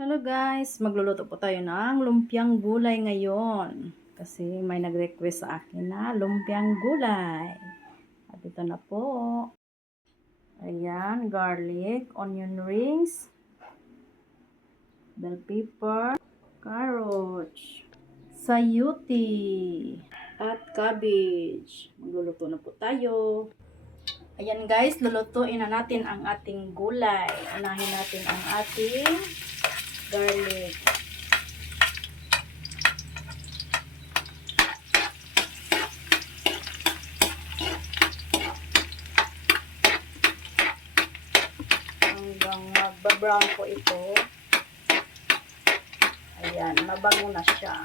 Hello guys, magluluto po tayo ng lumpiang gulay ngayon. Kasi may nag-request sa akin na lumpiang gulay. At ito na po. Ayan, garlic, onion rings, bell pepper, carrots, sayuti, at cabbage. Magluluto na po tayo. Ayan guys, lulutuin na natin ang ating gulay. Unahin natin ang ating garlic. Hanggang magba-brown po ito. Ayan, mabango na siya.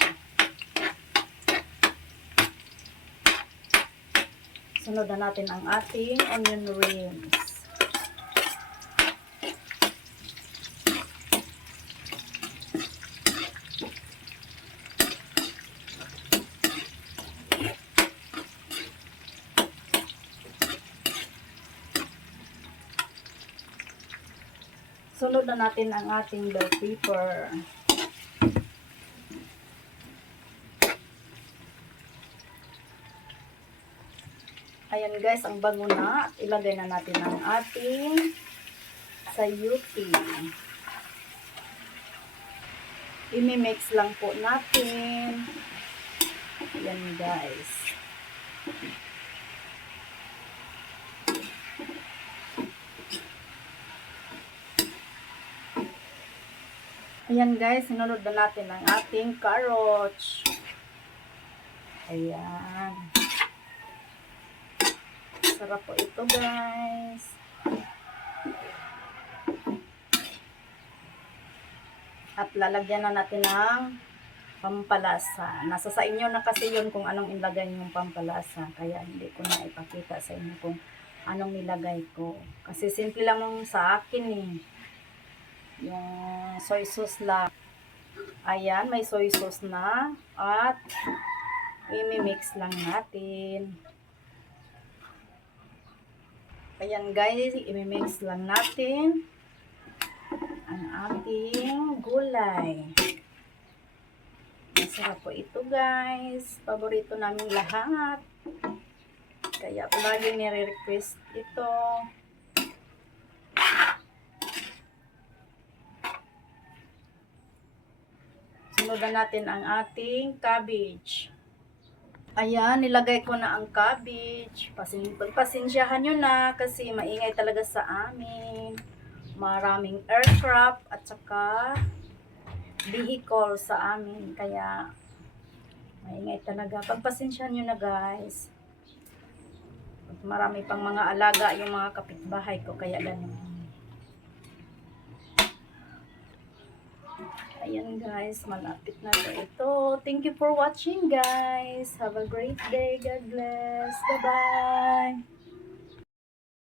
Sunod na natin ang ating onion rings. Sunod na natin ang ating bell pepper. Ayan guys, ang bango na. Ilagay na natin ang ating sayuti. I-mix lang po natin. Ayan guys. Ayan guys, sinunod na natin ang ating carrots. Ayan. Sarap po ito guys. At lalagyan na natin ng pampalasa. Nasa sa inyo na kasi yun kung anong ilagay yung pampalasa. Kaya hindi ko na ipakita sa inyo kung anong nilagay ko. Kasi simple lang sa akin eh. Yung soy sauce lang. Ayan, may soy sauce na. At i-mix lang natin. Ayan guys, i-mix lang natin ang ating gulay. Masarap po ito guys. Paborito namin lahat. Kaya lagi nire-request ito. Sunod na natin ang ating cabbage. Ayan, nilagay ko na ang cabbage. Pagpasensyahan nyo na kasi maingay talaga sa amin. Maraming aircraft at saka vehicle sa amin. Kaya maingay talaga. Pagpasensyahan nyo na guys. Marami pang mga alaga yung mga kapitbahay ko. Kaya ganun. Ayan guys, malapit na ito. Thank you for watching guys. Have a great day. God bless. Bye-bye.